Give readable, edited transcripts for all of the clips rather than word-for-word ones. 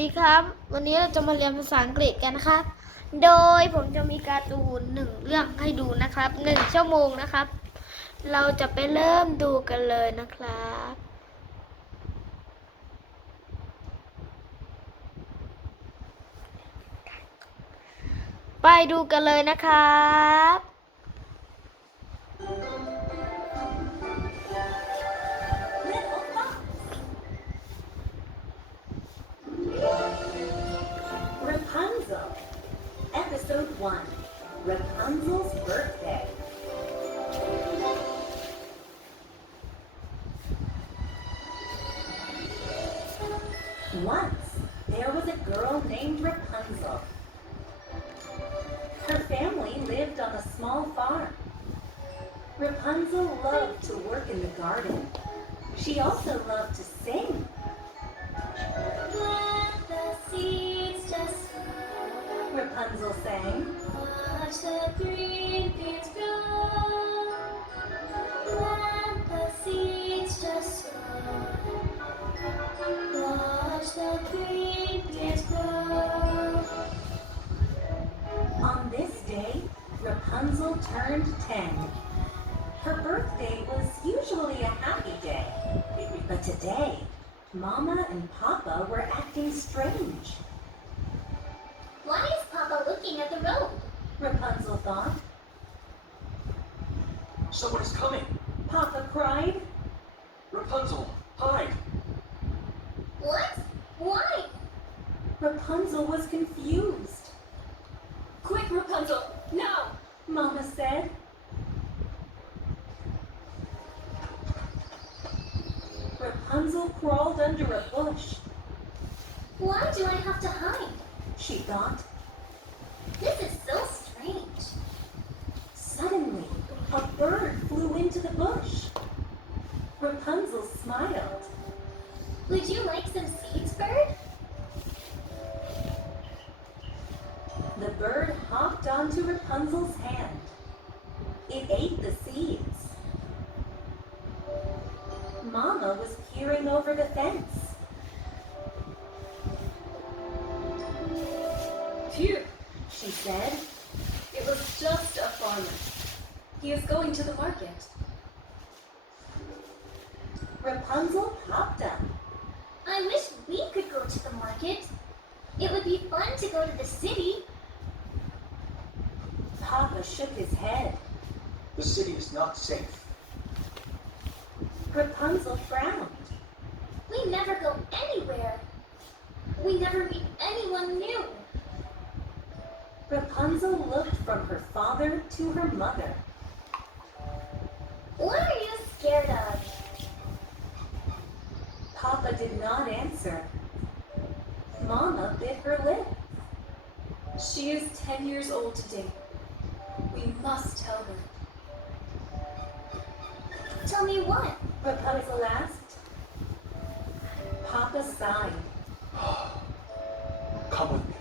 ดีครับวันนี้เราจะมาเรียนภาษาอังกฤษกันนะครับโดยผมจะมีการ์ตูน1 เรื่องให้ดูนะครับ1 ชั่วโมงนะครับเราจะไปเริ่มดูกันเลยนะครับไปดูกันเลยนะครับ Rapunzel, Episode 1, Rapunzel's Birthday. Once, there was a girl named Rapunzel. Her family lived on a small farm. Rapunzel loved to work in the garden. She also loved to sing. Plant the seeds just so. Rapunzel sang. Watch the green beans grow. Plant the seeds just so. Watch the green beans grow. On this day, Rapunzel turned 10. Her birthday was usually a happy day, but today, Mama and Papa were acting strange. Why is Papa looking at the road? Rapunzel thought. Someone is coming! Papa cried. Rapunzel, hide! What? Why? Rapunzel was confused. Quick, Rapunzel! Now! Mama said. Rapunzel crawled under a bush. Why do I have to hide? She thought. This is so strange. Suddenly, a bird flew into the bush. Rapunzel smiled. Would you like some seeds, bird? The bird hopped onto Rapunzel's hand. It ate the seeds. Mama was peering over the fence. Phew, She said. it was just a farmer. He is going to the market. Rapunzel popped up. I wish we could go to the market. It would be fun to go to the city. Papa shook his head. The city is not safe. Rapunzel frowned. We never go anywhere. We never meet anyone new. Rapunzel looked from her father to her mother. What are you scared of? Papa did not answer. Mama bit her lip. She is 10 years old today. We must tell her. Tell me what? Rapunzel asked. Papa sighed. Come with me.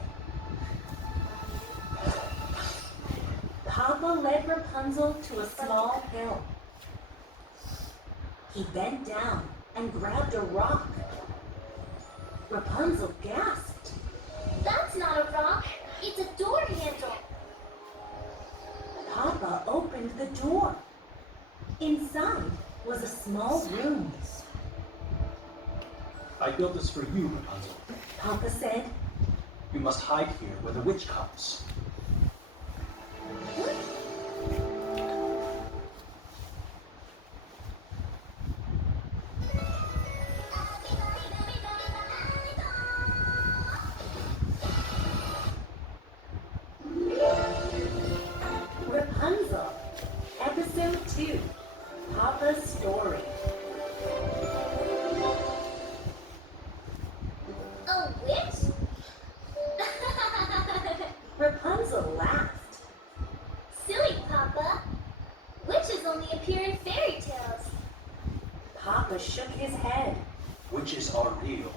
Papa led Rapunzel to a small hill. He bent down and grabbed a rock. Rapunzel gasped. That's not a rock. It's a door handle. Papa opened the door. Inside was a small room. I built this for you, Rapunzel. Papa said. You must hide here when the witch comes. Rapunzel, Episode 2, Papa's Story. A witch? Rapunzel laughed. Silly, Papa. Witches only appear in fairy tales. Papa shook his head. Witches are real.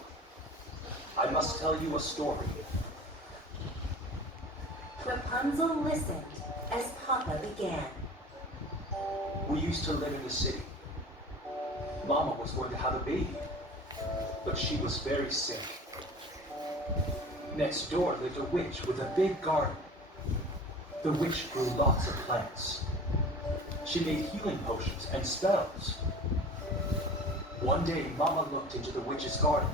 I must tell you a story. Rapunzel listened as Papa began. We used to live in the city. Mama was going to have a baby, but she was very sick. Next door lived a witch with a big garden. The witch grew lots of plants. She made healing potions and spells. One day, Mama looked into the witch's garden.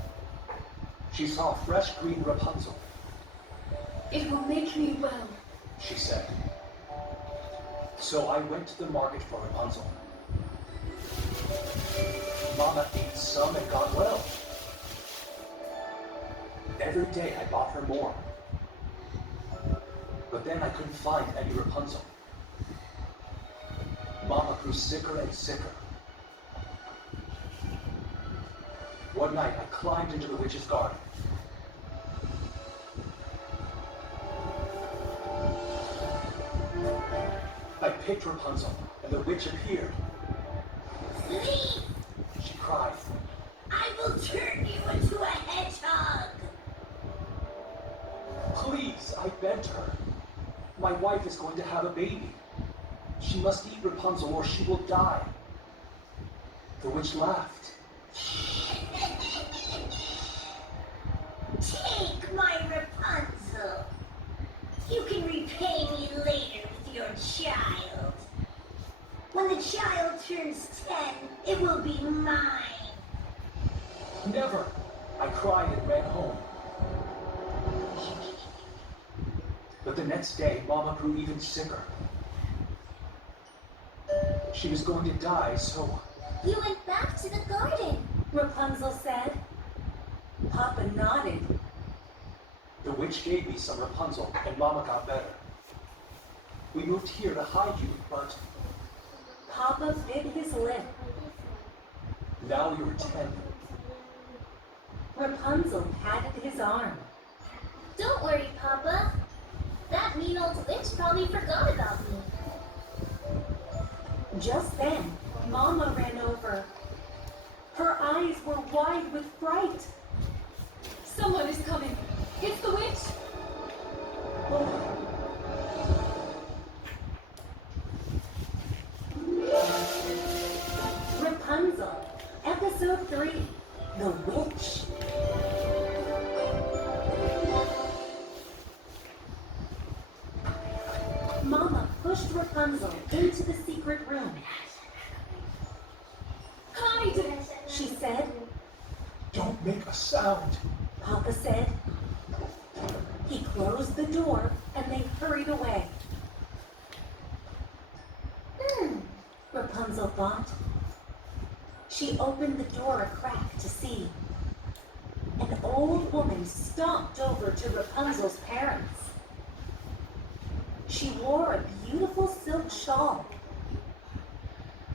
She saw fresh green Rapunzel. It will make me well. She said. So I went to the market for Rapunzel. Mama ate some and got well. Every day I bought her more. But then I couldn't find any Rapunzel. Mama grew sicker and sicker. One night I climbed into the witch's garden. I picked Rapunzel, and the witch appeared. Please, She cried. I will turn you into a hedgehog. Please, I begged her. My wife is going to have a baby. She must eat Rapunzel or she will die. The witch laughed. Take my Rapunzel. You can repay me later with your child. When the child turns 10, it will be mine. Never! I cried and ran home. But the next day, Mama grew even sicker. She was going to die, so You went back to the garden. Rapunzel said. Papa nodded. the witch gave me some Rapunzel, and Mama got better. We moved here to hide you, but Papa bit his lip. now you're 10. Rapunzel patted his arm. Don't worry, Papa. That mean old witch probably forgot about me. Just then, Mama ran over. Her eyes were wide with fright. Someone is coming. It's the witch. Rapunzel, Episode 3, The Witch. Mama pushed Rapunzel into the secret room. Hide! She said. Don't make a sound. Papa said. He closed the door and they hurried away. Rapunzel thought. She opened the door a crack to see. An old woman stomped over to Rapunzel's parents. She wore a beautiful silk shawl.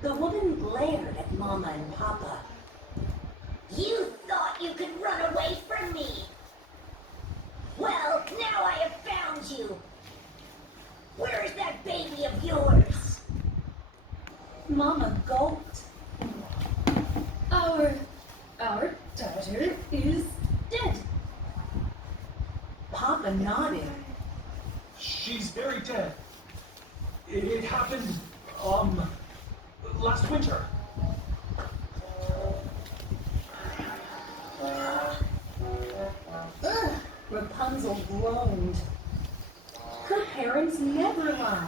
The woman glared at Mama and Papa. You thought you could run away from me. Well, now I have found you. Where is that baby of yours? Mama gulped. Our daughter is dead. Papa nodded. She's very dead. It happened, last winter. Rapunzel groaned. Her parents never lied,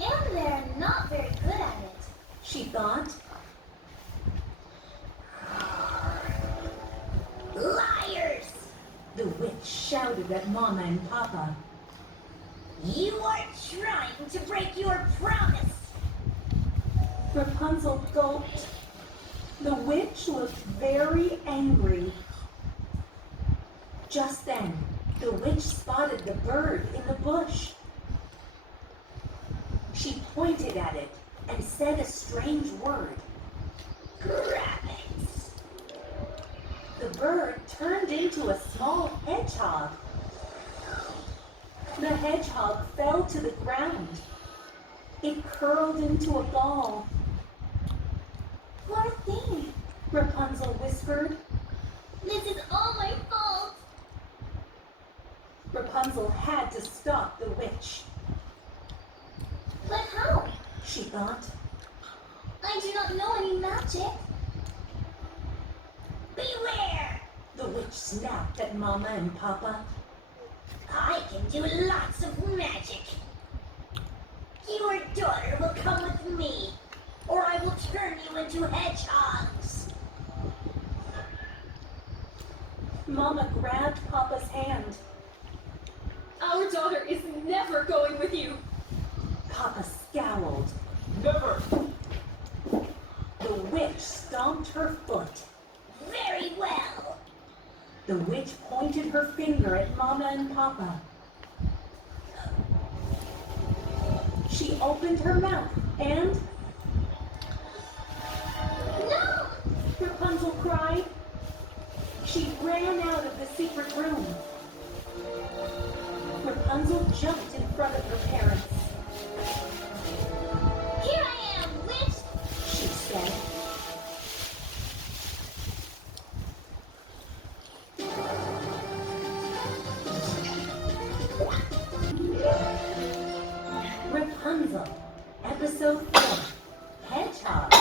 And they're not very good at it. she thought. Liars! The witch shouted at Mama and Papa. You are trying to break your promise. Rapunzel gulped. The witch looked very angry. Just then, the witch spotted the bird in the bush. She pointed at it and said a strange word. Rabbits. The bird turned into a small hedgehog. The hedgehog fell to the ground. It curled into a ball. Poor thing. Rapunzel whispered. This is all my fault. Rapunzel had to stop the witch. But how? She thought. I do not know any magic. Beware! The witch snapped at Mama and Papa. I can do lots of magic. Your daughter will come with me, or I will turn you into hedgehogs. Mama grabbed Papa's hand. Our daughter is never going with you. Papa scowled. Never! The witch stomped her foot. Very well. The witch pointed her finger at Mama and Papa. She opened her mouth and... No! Rapunzel cried. She ran out of the secret room. Rapunzel jumped in front of her parents. Here I am, witch! She said. Rapunzel, Episode 4, Hedgehog.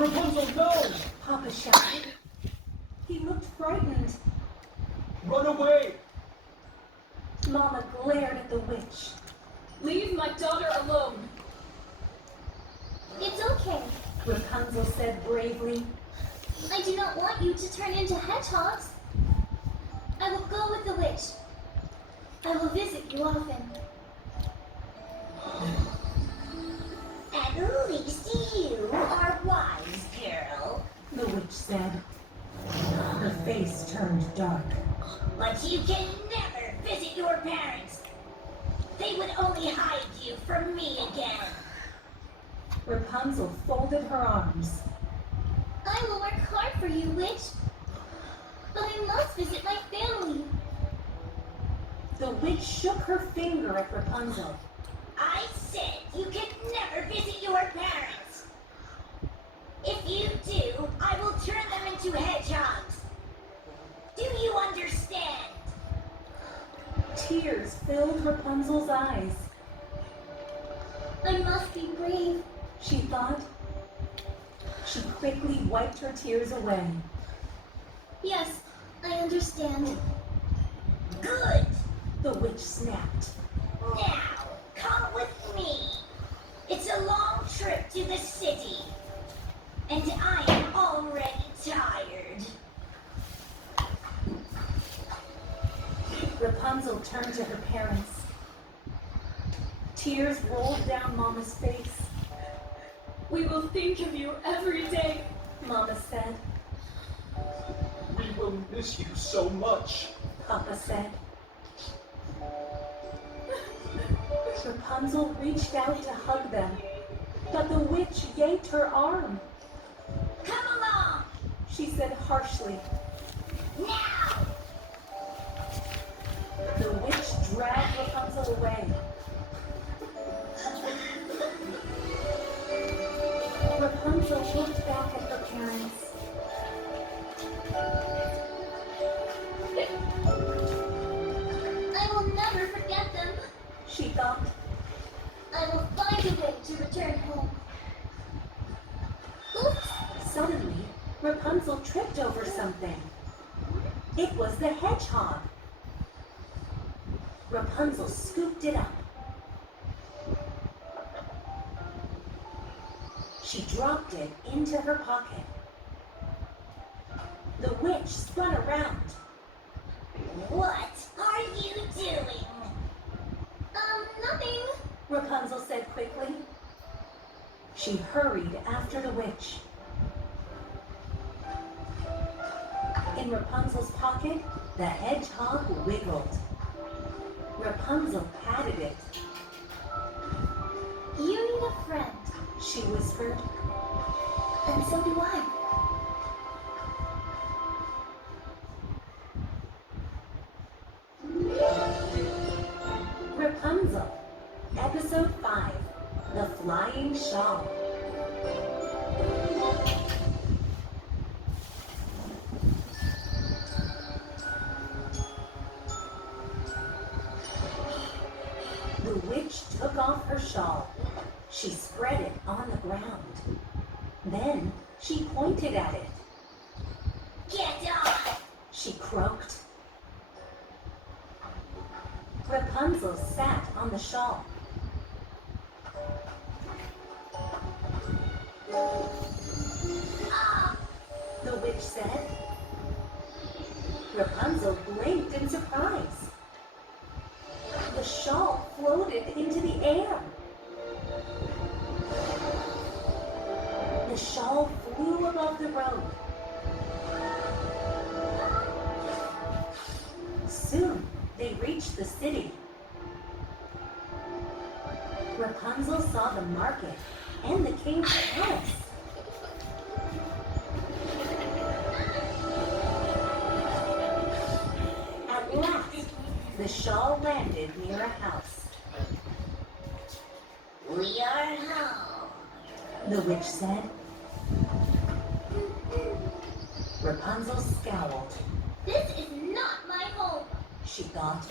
Rapunzel, no! Papa shouted. He looked frightened. Run away! Mama glared at the witch. Leave my daughter alone. It's okay. Rapunzel said bravely. I do not want you to turn into hedgehogs. I will go with the witch. I will visit you often. At least you are wise, girl. The witch said. Her face turned dark. But you can never visit your parents. They would only hide you from me again. Rapunzel folded her arms. I will work hard for you, witch. But I must visit my family. The witch shook her finger at Rapunzel. I said you can never visit your parents. If you do, I will turn them into hedgehogs. Do you understand? Tears filled Rapunzel's eyes. I must be brave. She thought. She quickly wiped her tears away. Yes, I understand. Good. The witch snapped. Now, come with me. It's a long trip to the city. And I am already tired. Rapunzel turned to her parents. Tears rolled down Mama's face. We will think of you every day. Mama said. We will miss you so much. Papa said. Rapunzel reached out to hug them, but the witch yanked her arm. Come along. She said harshly. Now. The witch dragged Rapunzel away. Rapunzel looked back at her parents. I will never forget them. She thought. I will find a way to return home. Oops! Suddenly, Rapunzel tripped over something. It was the hedgehog. Rapunzel scooped it up. She dropped it into her pocket. The witch spun around. What are you doing? Nothing. Rapunzel said quickly. She hurried after the witch. In Rapunzel's pocket, the hedgehog wiggled. Rapunzel patted it. You need a friend, She whispered. and so do I. Rapunzel, Episode 5, The Flying Shawl. The witch took off her shawl. She spread it on the ground. pointed at it. Get off! She croaked. Rapunzel sat on the shawl. Ah! The witch said. Rapunzel blinked in surprise. The shawl floated into the air. The shawl flew above the road. Soon they reached the city. Rapunzel saw the market and the king's palace. At last, the shawl landed near a house. We are home. The witch said. Rapunzel scowled. This is not my home. She thought.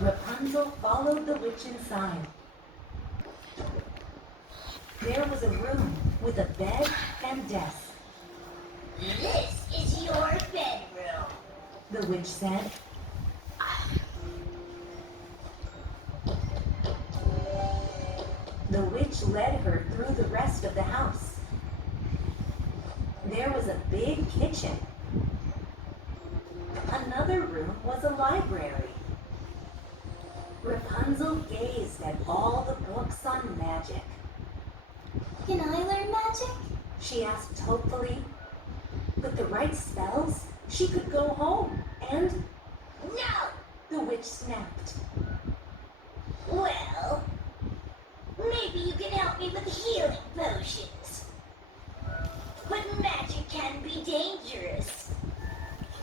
Rapunzel followed the witch inside. There was a room with a bed and desk. This is your bedroom. The witch said. The witch led her through the rest of the house. There was a big kitchen. Another room was a library. Rapunzel gazed at all the books on magic. Can I learn magic? She asked hopefully. With the right spells, she could go home and No! the witch snapped. Well, maybe you can help me with healing potions. But magic can be dangerous.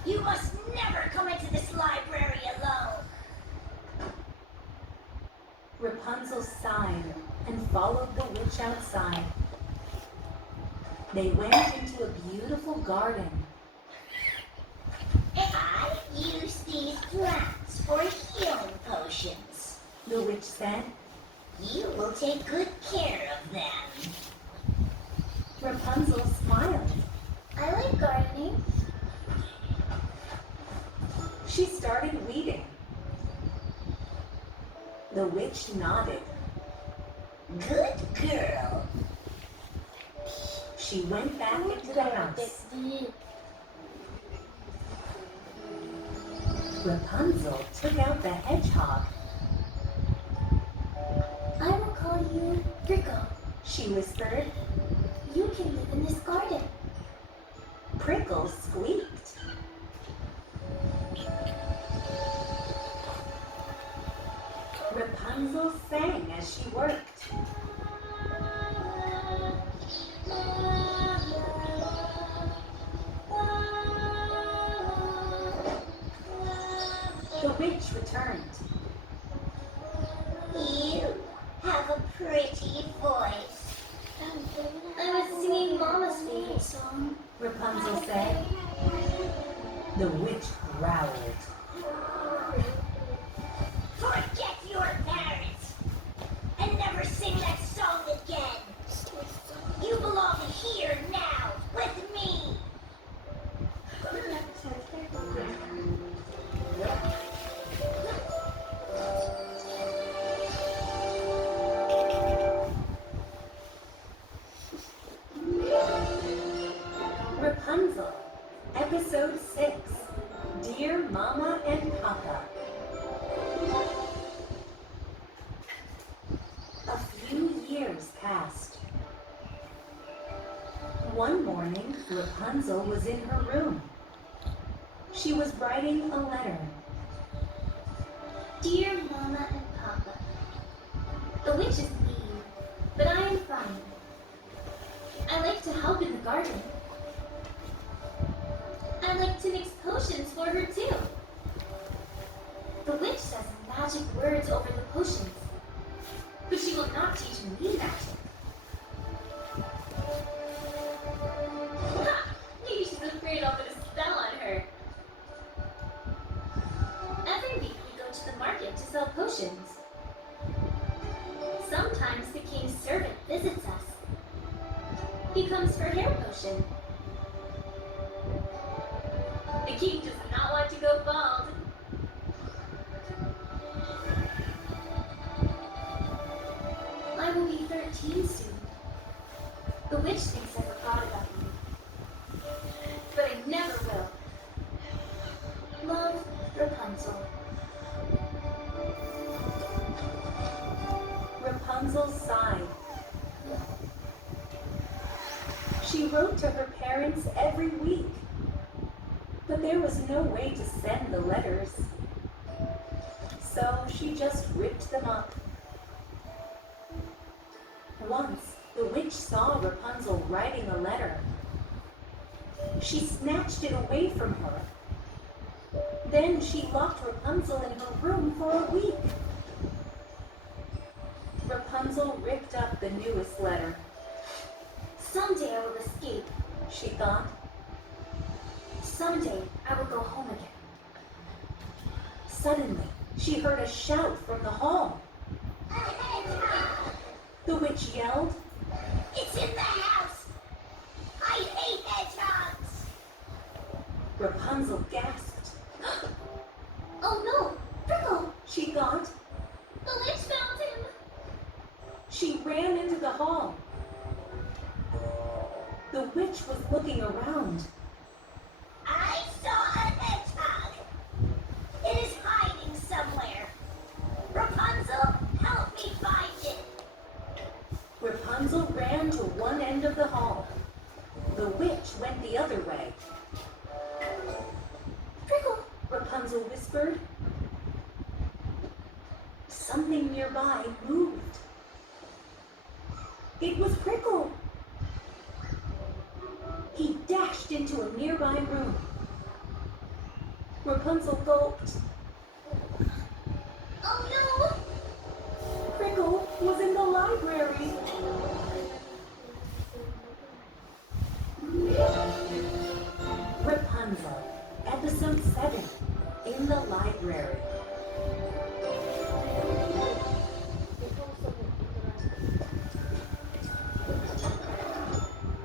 You must never come into this library alone. Rapunzel sighed and followed the witch outside. They went into a beautiful garden. I use these plants for healing potions. The witch said. You will take good care of them. Rapunzel smiled. I like gardening. She started weeding. The witch nodded. Good girl. She went back into the house. Rapunzel took out the hedgehog. I will call you Prickle. She whispered. You can live in this garden. Prickle squeaked. Rapunzel sang as she worked. The witch returned. You have a pretty voice. I was singing Mama's favorite song. Rapunzel said. The witch growled. Forget your parents and never sing that song again. You belong here now with me. Rapunzel, Episode 6, Dear Mama and Papa. A few years passed. One morning, Rapunzel was in her room. She was writing a letter. Dear Mama and Papa, the witch is mean, but I am fine. I like to help in the garden. I like to mix potions for her too. The witch says magic words over the potions, but she will not teach me magic. Ha! Maybe she's afraid I'll put a spell on her. Every week we go to the market to sell potions. Sometimes 13 soon. The witch thinks I forgot about you. But I never will. Love, Rapunzel. Rapunzel sighed. She wrote to her parents every week, but there was no way to send the letters. So she just ripped them up. Once, the witch saw Rapunzel writing a letter. She snatched it away from her. Then she locked Rapunzel in her room for a week. Rapunzel ripped up the newest letter. Someday I will escape. She thought. Someday I will go home again. Suddenly, she heard a shout from the hall. A hedgehog! The witch yelled. It's in the house! I hate hedgehogs! Rapunzel gasped. Oh no! Prickle! She thought. The witch found him! She ran into the hall. The witch was looking around. I saw a hedgehog! It is hiding somewhere. Rapunzel, help me find it! Rapunzel ran to one end of the hall. The witch went the other way. Prickle! Rapunzel whispered. Something nearby moved. It was Prickle. He dashed into a nearby room. Rapunzel gulped. Oh no! Prickle was in the library. Rapunzel, episode 7, in the library.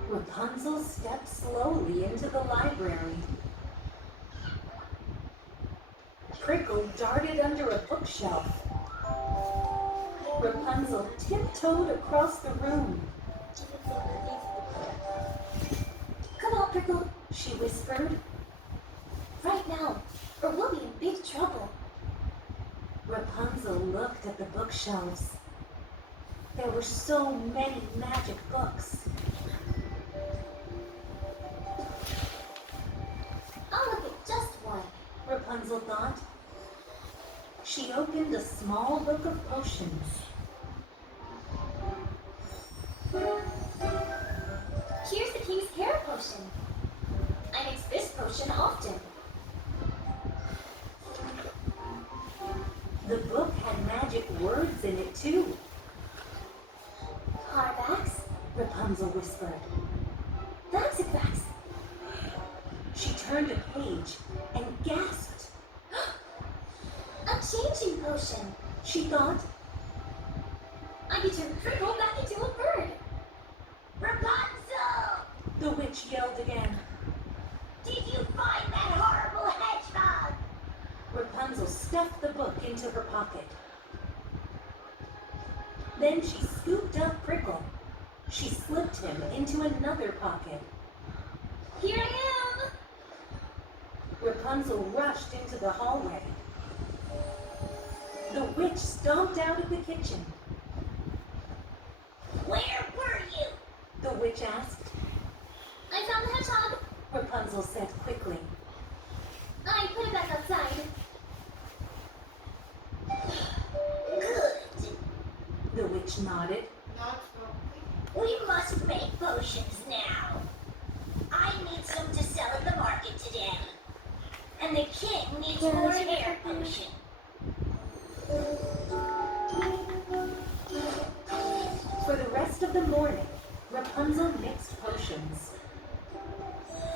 Rapunzel stepped slowly into the library. Prickle darted under a bookshelf. Rapunzel tiptoed across the room. Come on, Prickle. She whispered. Right now, or we'll be in big trouble. Rapunzel looked at the bookshelves. There were so many magic books. I'll look at just one. Rapunzel thought. She opened a small book of potions. Here's the king's hair potion. I mix this potion often. The book had magic words in it too. Harbacks, Rapunzel whispered. Vaxicvax, She turned a page and gasped. a changing potion. She thought. I can turn Prickle back into a bird. Rapunzel! The witch yelled again. Did you find that horrible hedgehog? Rapunzel stuffed the book into her pocket. Then she scooped up Prickle. She slipped him into another pocket. Here I am. Rapunzel rushed into the hallway. The witch stomped out of the kitchen. Where were you? The witch asked. I found the hedgehog. Rapunzel said quickly. I put it back outside. Good. The witch nodded. We must make potions now. I need some to sell at the market today. And the king needs more hair potion. For the rest of the morning, Rapunzel mixed potions.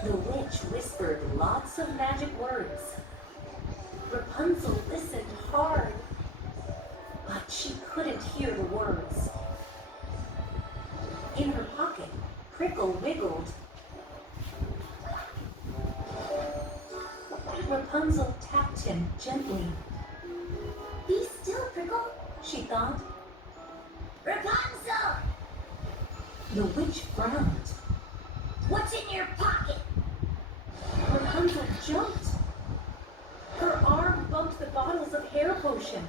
The witch whispered lots of magic words. Rapunzel listened hard, but she couldn't hear the words. In her pocket, Prickle wiggled. Rapunzel tapped him gently. Be still, Prickle. She thought. Rapunzel! The witch frowned. What's in your pocket? Rapunzel jumped. Her arm bumped the bottles of hair potion.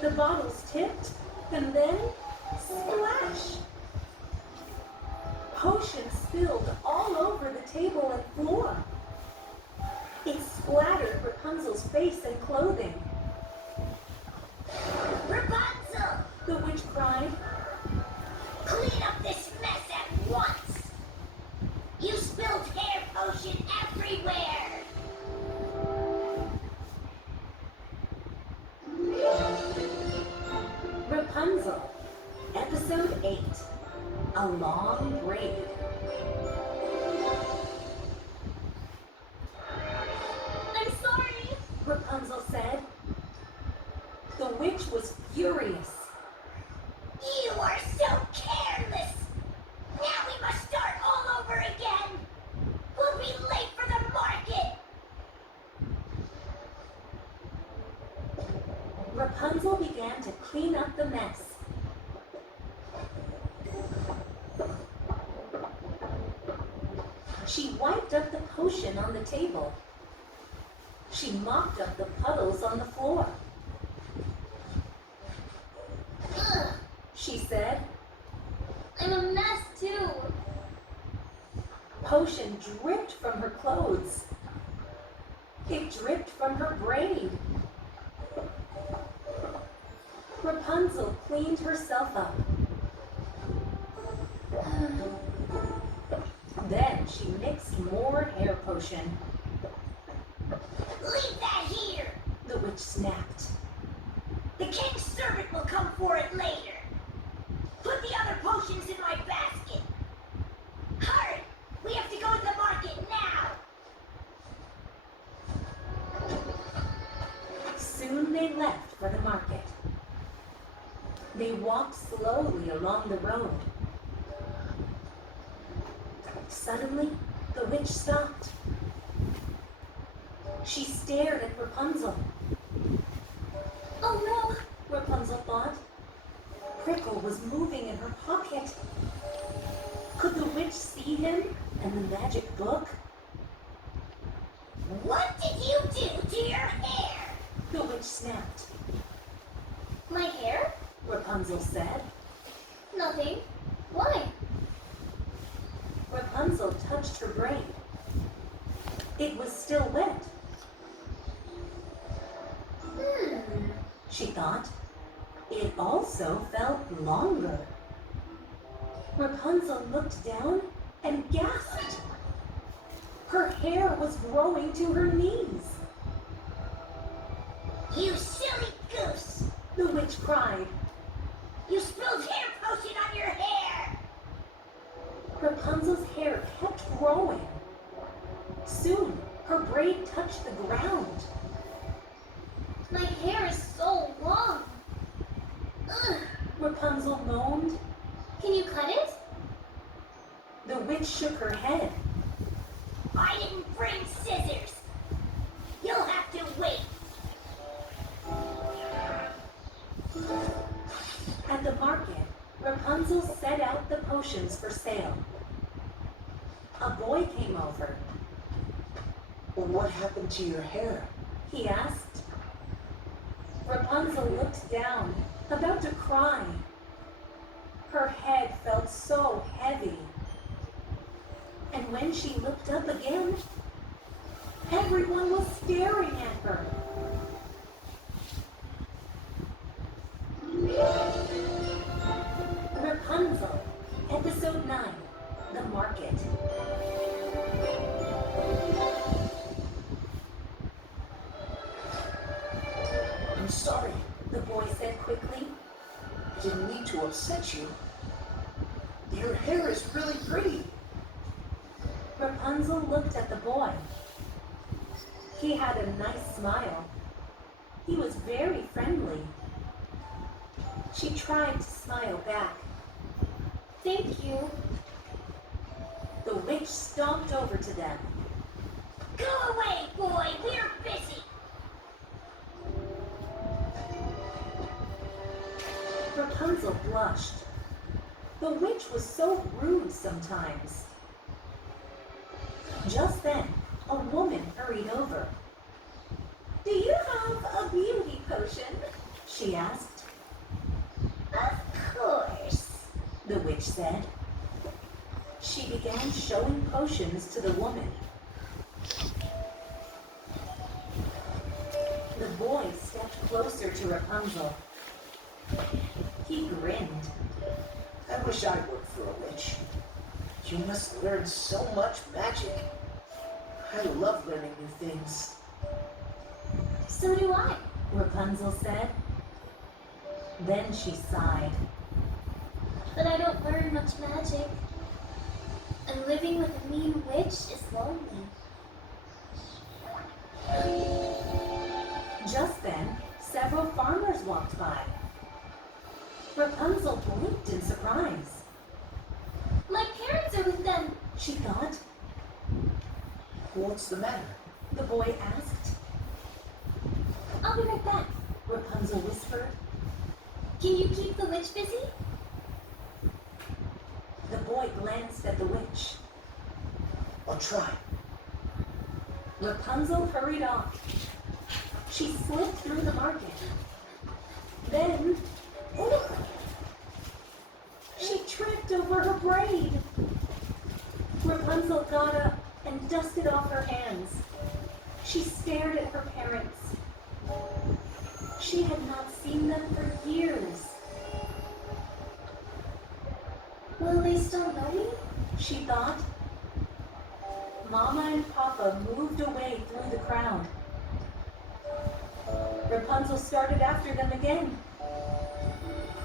The bottles tipped, and then splash! Potion spilled all over the table and floor. It splattered Rapunzel's face and clothing. Rapunzel! The witch cried. Clean up this mess at once! You spilled hair potion everywhere! Rapunzel, Episode 8, A Long Braid. I'm sorry. Rapunzel said. The witch was furious. You are so careless! Now we must start all over again! We'll be late for the market! Rapunzel began to clean up the mess. She wiped up the potion on the table. She mopped up the puddles on the floor. Ugh, She said, I'm a mess too. potion dripped from her clothes. It dripped from her braid. Rapunzel cleaned herself up. Then she mixed more hair potion. Leave that here! The witch snapped. The king's servant will come for it later. Put the other potions in my basket. Hurry! We have to go to the market now! Soon they left for the market. They walked slowly along the road. Suddenly, the witch stopped. She stared at Rapunzel. Oh Rapunzel thought. Prickle was moving in her pocket. Could the witch see him and the magic book? What did you do to your hair? The witch snapped. no! My hair? Rapunzel said. Nothing. Why? Rapunzel touched her braid. It was still wet, she thought. It also felt longer. Rapunzel looked down and gasped. Her hair was growing to her knees. You silly goose! The witch cried. You spilled hair potion on your hair! Rapunzel's hair kept growing. Soon, her braid touched the ground. My hair is so long. Ugh. Rapunzel moaned. Can you cut it? The witch shook her head. I didn't bring scissors. You'll have to wait. At the market, Rapunzel set out the potions for sale. A boy came over. What happened to your hair? He asked. Rapunzel looked down, about to cry. Her head felt so heavy. And when she looked up again, everyone was staring at her. Rapunzel, Episode 9, The Market. I'm sorry. The boy said quickly. I didn't mean to upset you. Your hair is really pretty. Rapunzel looked at the boy. He had a nice smile. He was very friendly. She tried to smile back. Thank you. The witch stomped over to them. Go away, boy. We're busy. Rapunzel blushed. The witch was so rude sometimes. Just then, a woman hurried over. Do you have a beauty potion? She asked. Of course. The witch said. She began showing potions to the woman. The boy stepped closer to Rapunzel. He grinned. I wish I worked for a witch. You must learn so much magic. I love learning new things. So do I. Rapunzel said. Then she sighed. But I don't learn much magic. And living with a mean witch is lonely. Just then, several farmers walked by. Rapunzel blinked in surprise. My parents are with them. She thought. What's the matter? The boy asked. I'll be right back. Rapunzel whispered. Can you keep the witch busy? The boy glanced at the witch. I'll try. Rapunzel hurried off. She slipped through the market. Then, she tripped over her braid. Rapunzel got up and dusted off her hands. She stared at her parents. She had not seen them for years. Will they still know me? She thought. Mama and Papa moved away through the crowd. Rapunzel started after them again.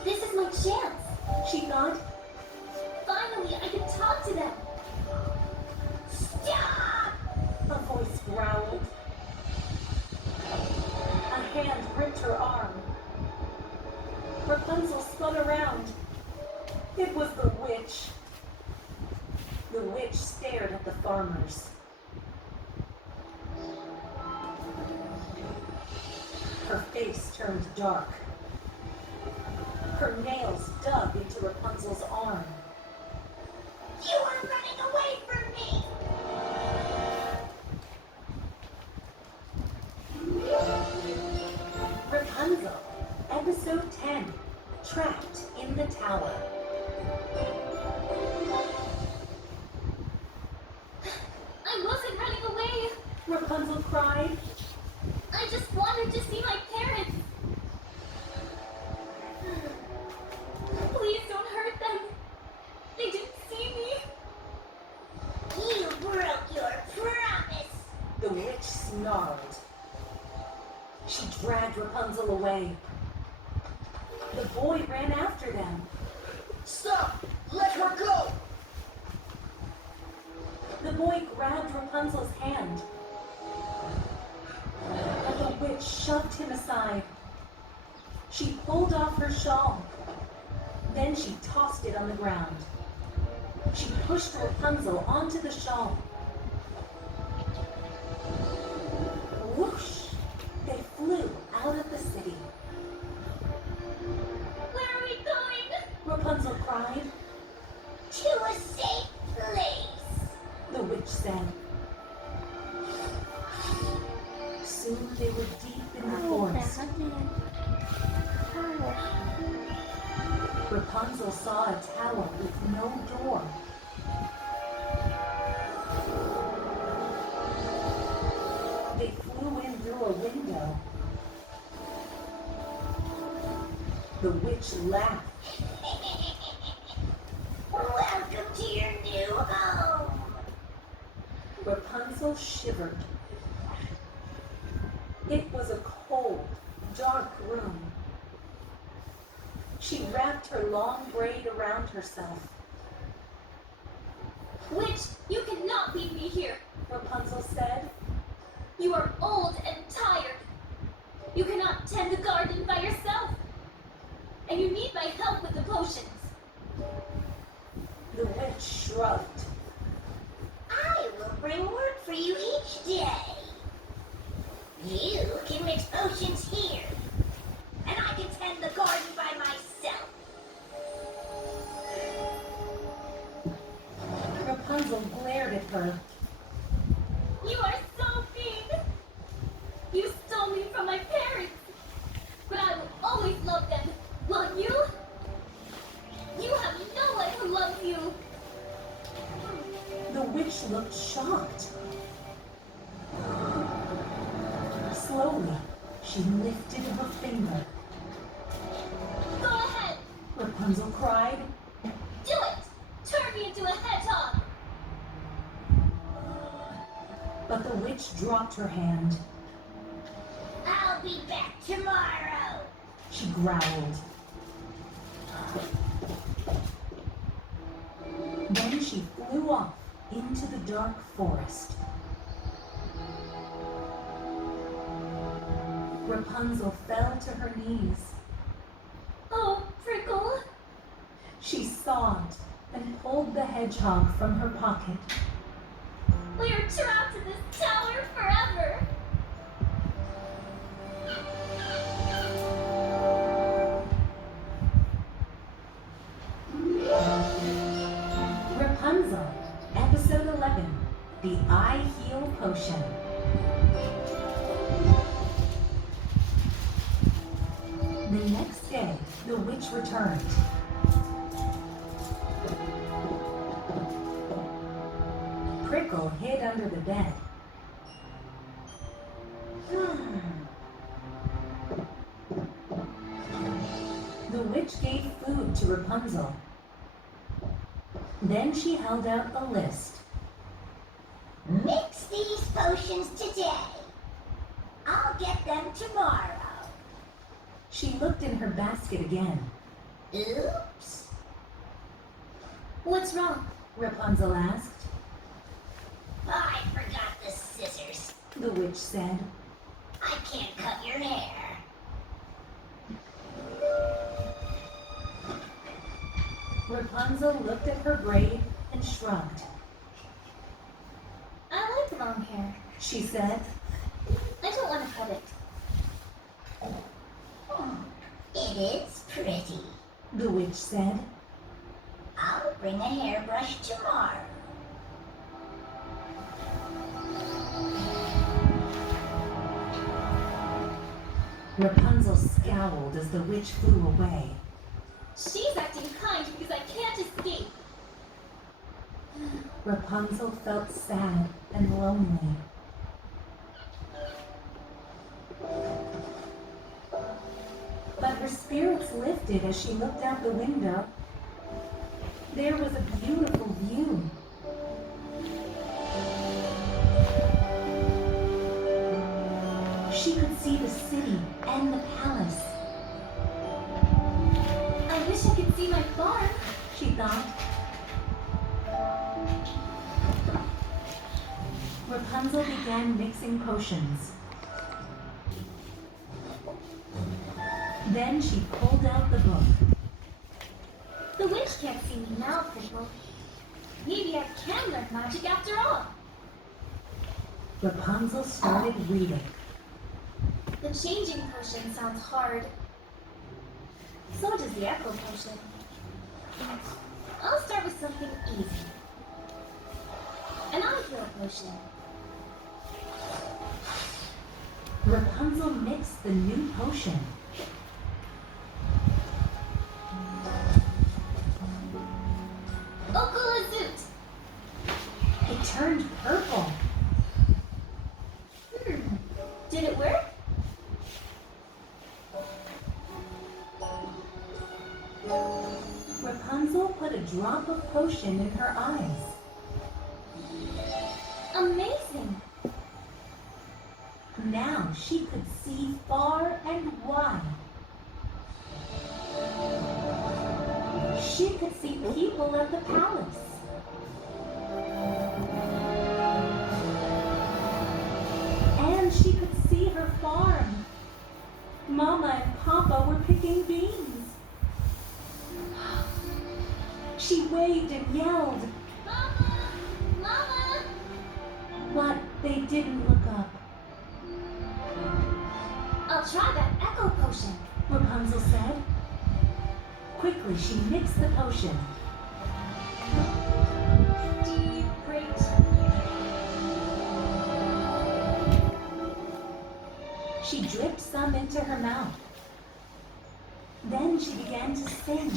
This is my chance. She thought. Finally, I can talk to them. Stop! A voice growled. A hand gripped her arm. Rapunzel spun around. It was the witch. The witch stared at the farmers. Her face turned dark. Her nails dug into Rapunzel's arm. You are running away from me! Rapunzel, Episode 10, Trapped in the Tower. I wasn't running away. Rapunzel cried. I just wanted to see my parents. Please don't hurt them. They didn't see me. You broke your promise! The witch snarled. She dragged Rapunzel away. The boy ran after them. Stop! Let her go! The boy grabbed Rapunzel's hand. But the witch shoved him aside. She pulled off her shawl. Then she tossed it on the ground. She pushed Rapunzel onto the shawl. Whoosh! They flew out of the city. Where are we going? Rapunzel cried. To a safe place! The witch said. Soon they were deep in the forest. Rapunzel saw a tower with no door. They flew in through a window. The witch laughed. Welcome to your new home! Rapunzel shivered. It was a cold, dark room. She wrapped her long braid around herself. Witch, you cannot leave me here. Rapunzel said. You are old and tired. You cannot tend the garden by yourself. And you need my help with the potions. The witch shrugged. I will bring work for you each day. You can mix potions here, and I can tend the garden by myself. her. You are so mean! You stole me from my parents! But I will always love them, while you? You have no one who loves you! The witch looked shocked. Slowly, she lifted her finger. Go ahead! Rapunzel cried. Do it! Turn me into a hedgehog! But the witch dropped her hand. I'll be back tomorrow. She growled. Then she flew off into the dark forest. Rapunzel fell to her knees. Oh, Prickle! She sobbed and pulled the hedgehog from her pocket. We are trapped in this tower forever! Rapunzel, Episode 11, The Eye Heal Potion. The next day, the witch returned. Prickle hid under the bed. The witch gave food to Rapunzel. Then she held out a list. Mix these potions today. I'll get them tomorrow. She looked in her basket again. Oops. What's wrong? Rapunzel asked. I forgot the scissors. The witch said. I can't cut your hair. Rapunzel looked at her braid and shrugged. I like long hair. She said. I don't want to cut it. It is pretty. The witch said. I'll bring a hairbrush tomorrow. Rapunzel scowled as the witch flew away. She's acting kind because I can't escape. Rapunzel felt sad and lonely. But her spirits lifted as she looked out the window. There was a beautiful view. She could see the city and the palace. I wish I could see my farm. She thought. Rapunzel began mixing potions. Then she pulled out the book. The witch can't see me now, Prickle. Maybe I can learn magic after all. Rapunzel started reading. The changing potion sounds hard. So does the echo potion. I'll start with something easy. An eye heal potion. Rapunzel mixed the new potion. Okulazut. It turned purple. Did it work? Rapunzel put a drop of potion in her eyes. Amazing. Now she could see far and wide. She could see people at the palace. And she could see her farm. Mama and Papa were picking beans. She waved and yelled, Mama! Mama! but they didn't look up. I'll try that echo potion. Rapunzel said. Quickly, she mixed the potion. Deep, great She dripped some into her mouth. Then she began to sing.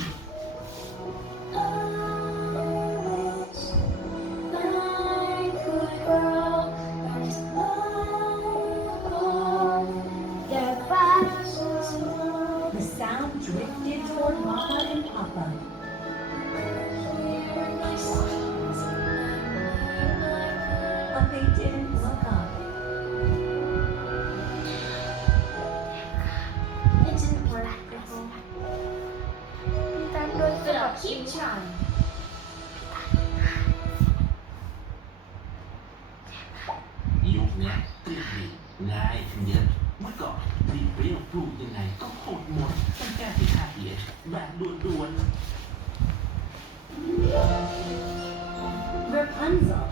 The sound drifted toward Mama and Papa. But they didn't look up. It didn't work, Rapunzel. But I'll keep trying. ยุคเนี้ยกรีดดีง่ายขึ้นเยอะเมื่อก่อนกรีดเปรี้ยวปลูกยังไงก็หดหมดต้องแก้ที่ค่า pH แบบด่วน Rapunzel,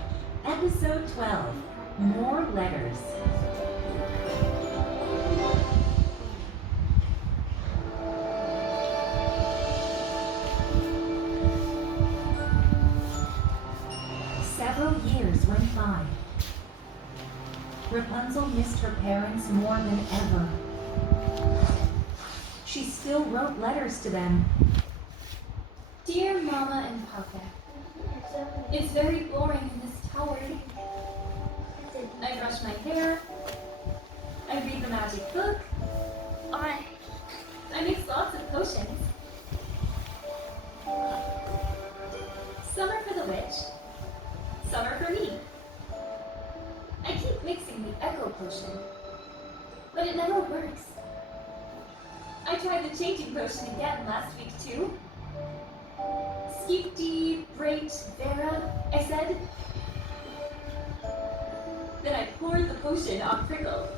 Episode 12, More Letters. Several years went by. Rapunzel missed her parents more than ever. She still wrote letters to them. Dear Mama and Papa, it's very boring in this tower. I brush my hair. I read the magic book. I mix lots of potions. Some are for the witch. Some are for me. I keep mixing the echo potion, but it never works. I tried the changing potion again last week too. Skip deep, great, Vera, I said. Then I poured the potion on Prickle.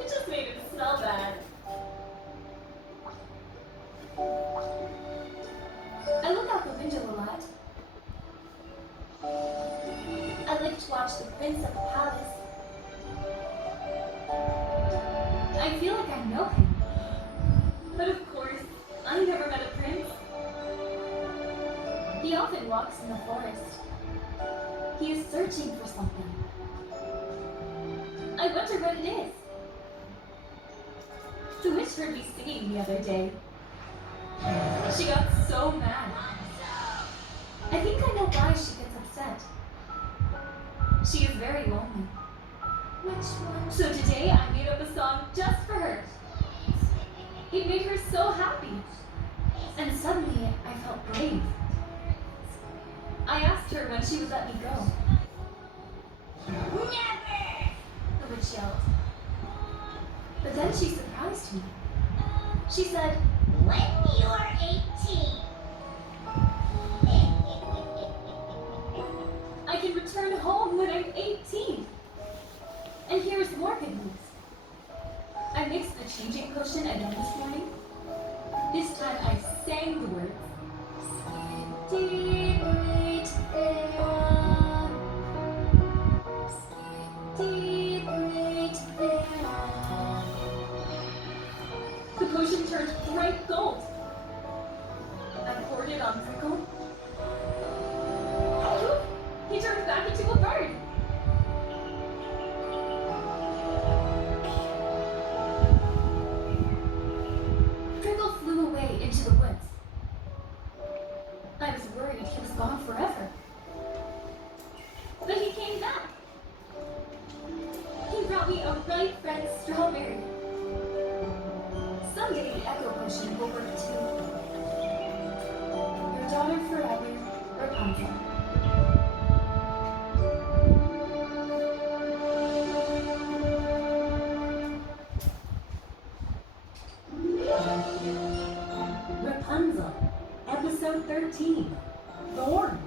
It just made him smell bad. I look out the window a lot. I like to watch the prince at the palace. I feel like I know him. But of course, I never met a prince. He often walks in the forest. He is searching for something. I wonder what it is. The witch heard me singing the other day. She got so mad. I think I know why she gets upset. She is very lonely. Which one? So today I made up a song just for her. It made her so happy. And suddenly I felt brave. I asked her when she would let me go. Never! The witch yelled. But then she surprised me. She said, When you're 18. I can return home when I'm 18. And here's more good news. I mixed the changing potion again this morning. This time I sang the words. The potion turned bright gold. I poured it on Prickle. Poof! He turned back into a bird. Prickle flew away into the woods. I was worried he was gone forever. But he came back. He brought me a ripe red strawberry. Someday the echo potion will work too. Your daughter forever, Rapunzel. Rapunzel, Episode 13, Thorns.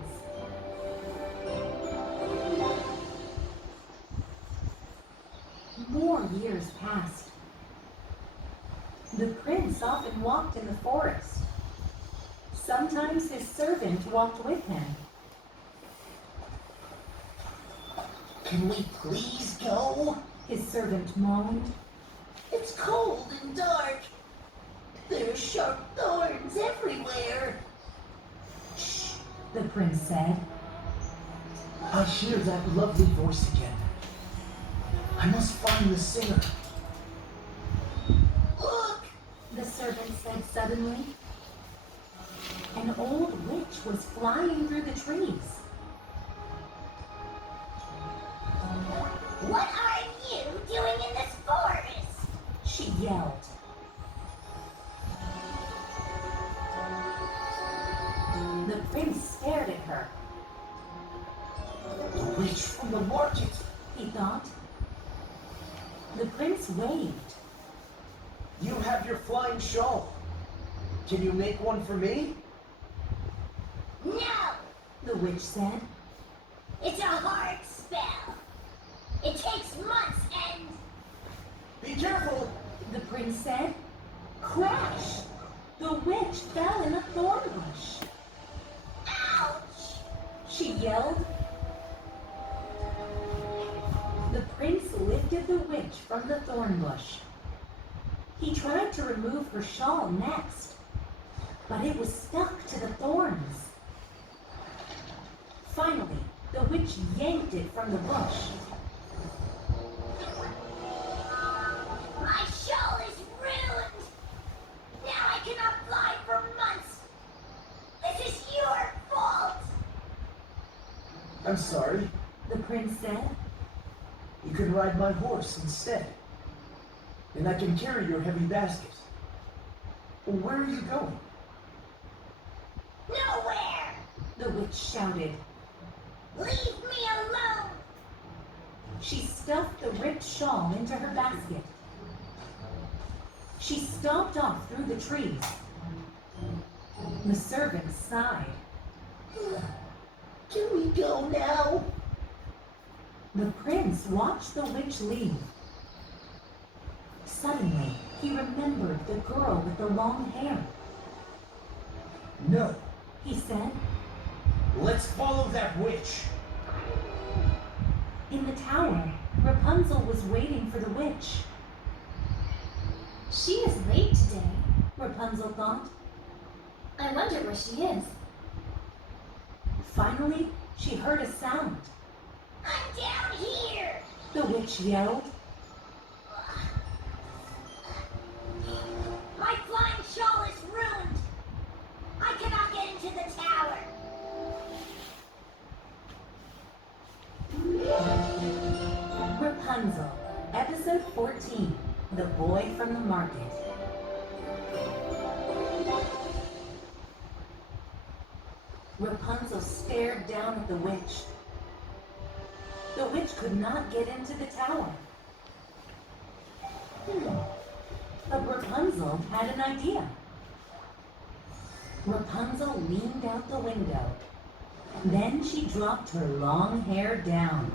More years passed. The prince often walked in the forest. Sometimes his servant walked with him. Can we please go? His servant moaned. It's cold and dark. There are sharp thorns everywhere. Shh, the prince said. I hear that lovely voice again. I must find the singer. Look! The servant said suddenly. An old witch was flying through the trees. What are you doing in this forest? She yelled. The prince stared at her. The witch from the market. He thought. The prince waved. You have your flying shawl. Can you make one for me? No, The witch said. it's a hard spell. It takes months and... Be careful! The prince said. Crash! The witch fell in a thorn bush. Ouch! She yelled. The prince lifted the witch from the thorn bush. He tried to remove her shawl next, but it was stuck to the thorns. Finally, the witch yanked it from the bush. My shawl is ruined! Now I cannot fly for months! This is your fault! I'm sorry. The prince said. You can ride my horse instead. And I can carry your heavy basket. Where are you going? Nowhere! The witch shouted. Leave me alone! She stuffed the ripped shawl into her basket. She stomped off through the trees. The servant sighed. Can we go now? The prince watched the witch leave. Suddenly, he remembered the girl with the long hair. No. He said. Let's follow that witch. In the tower, Rapunzel was waiting for the witch. She is late today. Rapunzel thought. I wonder where she is. Finally, she heard a sound. I'm down here! The witch yelled. My flying shawl is ruined! I cannot get into the tower! Rapunzel, Episode 14, The Boy from the Market. Rapunzel stared down at the witch. The witch could not get into the tower. But Rapunzel had an idea. Rapunzel leaned out the window. Then she dropped her long hair down.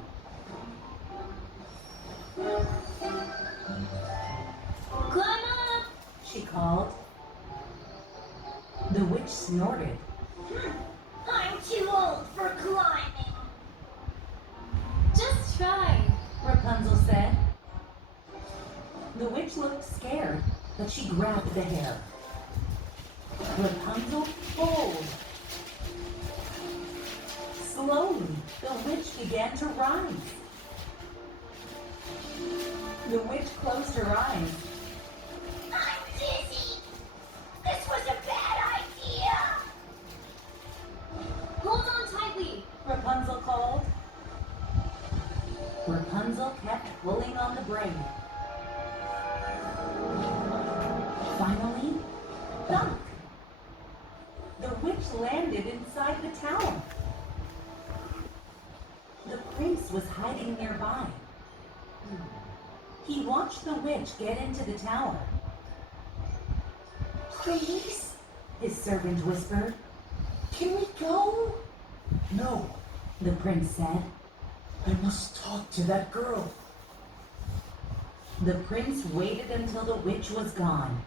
Climb up! She called. The witch snorted. I'm too old for climbing! Just try. Rapunzel said. The witch looked scared, but she grabbed the hair. Rapunzel pulled. Slowly, the witch began to rise. The witch closed her eyes. I'm dizzy! This was a bad idea! Hold on tightly. Rapunzel called. Rapunzel kept pulling on the braid. Finally, thunk! The witch landed inside the tower. The prince was hiding nearby. He watched the witch get into the tower. Please? His servant whispered. Can we go? No. The prince said. I must talk to that girl. The prince waited until the witch was gone.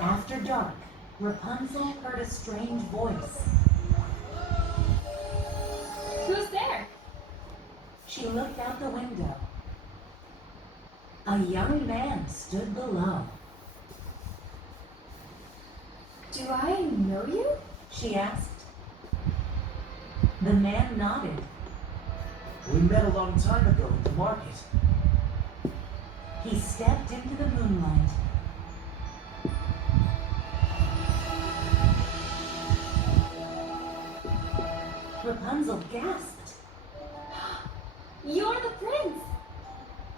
After dark, Rapunzel heard a strange voice. Who's there? She looked out the window. A young man stood below. Do I know you? She asked. The man nodded. We met a long time ago at the market. He stepped into the moonlight. Rapunzel gasped. You're the prince!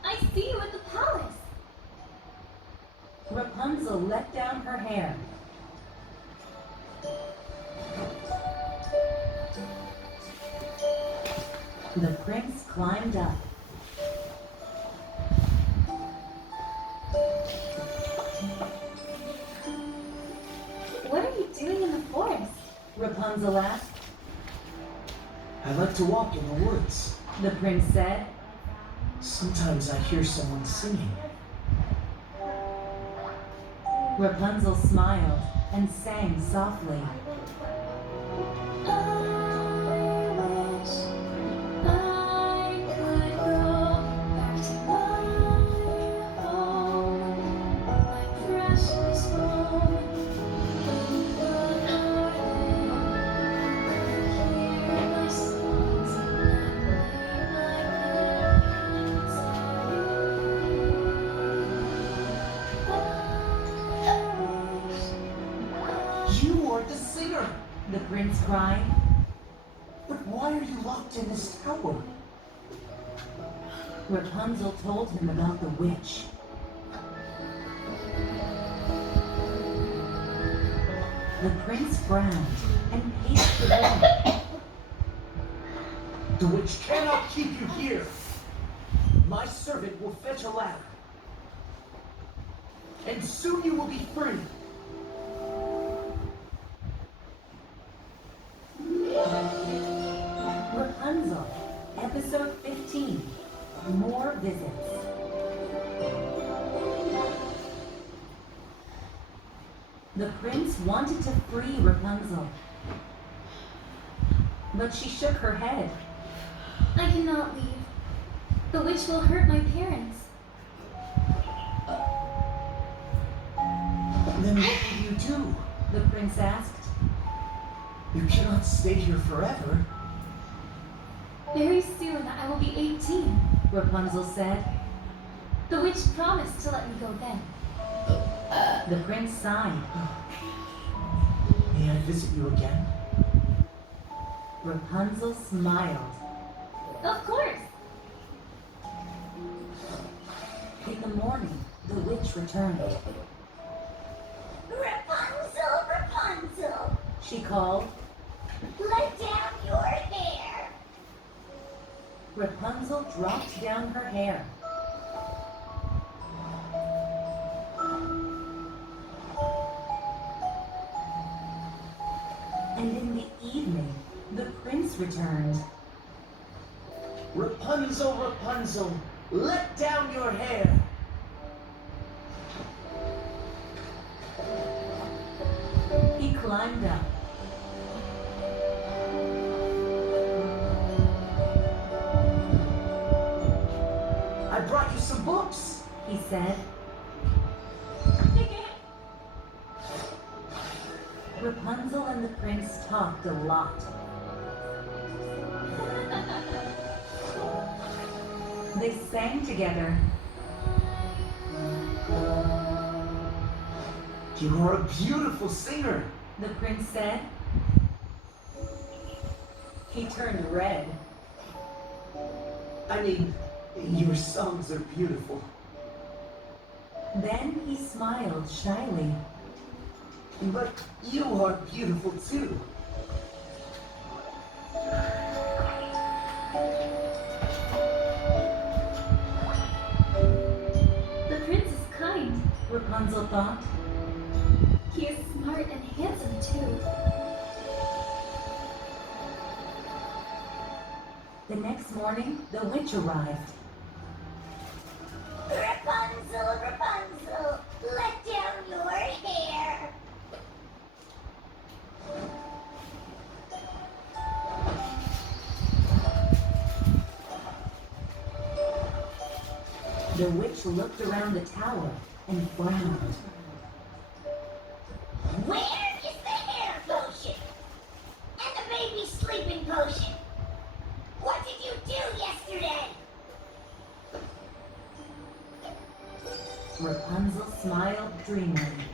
I see you at the palace! Rapunzel let down her hair. The prince climbed up. What are you doing in the forest? Rapunzel asked. I like to walk in the woods. The prince said. Sometimes I hear someone singing. Rapunzel smiled and sang softly. You are the singer! The prince cried. But why are you locked in this tower? Rapunzel told him about the witch. The prince frowned and paced the room. The witch cannot keep you here. My servant will fetch a ladder. And soon you will be free. Rapunzel, episode 15. More visits. The prince wanted to free Rapunzel, but she shook her head. I cannot leave. The witch will hurt my parents. Then what will you do? The prince asked. You cannot stay here forever. Very soon I will be 18. Rapunzel said. The witch promised to let me go then. The prince sighed. May I visit you again? Rapunzel smiled. Of course! In the morning, the witch returned. Rapunzel, Rapunzel, She called. let down your hair. Rapunzel dropped down her hair. And in the evening, the prince returned. Rapunzel, Rapunzel, let down your hair. He climbed up. I brought you some books. He said. Rapunzel and the prince talked a lot. They sang together. You are a beautiful singer. The prince said. He turned red. I mean, your songs are beautiful. Then he smiled shyly. But you are beautiful too. The prince is kind. Rapunzel thought. He is smart and handsome too. The next morning, the witch arrived. Rapunzel, Rapunzel, let down your hair. The witch looked around the tower and frowned. Where is the hair potion? And the baby sleeping potion? What did you do yesterday? Rapunzel smiled dreamily.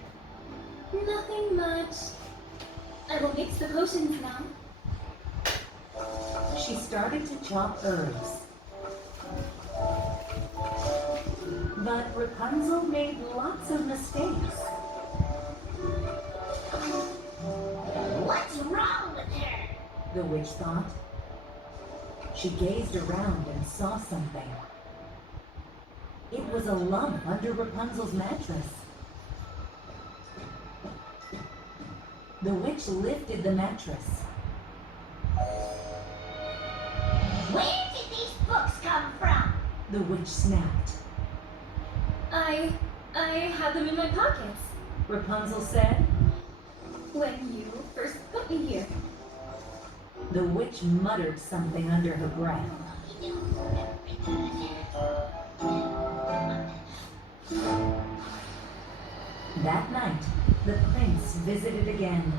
Nothing much. I will mix the potions now. She started to chop herbs. But Rapunzel made lots of mistakes. What's wrong with her? The witch thought. She gazed around and saw something. It was a lump under Rapunzel's mattress. The witch lifted the mattress. Where did these books come from? The witch snapped. I had them in my pockets Rapunzel said. when you first put me here. The witch muttered something under her breath. That night, the prince visited again.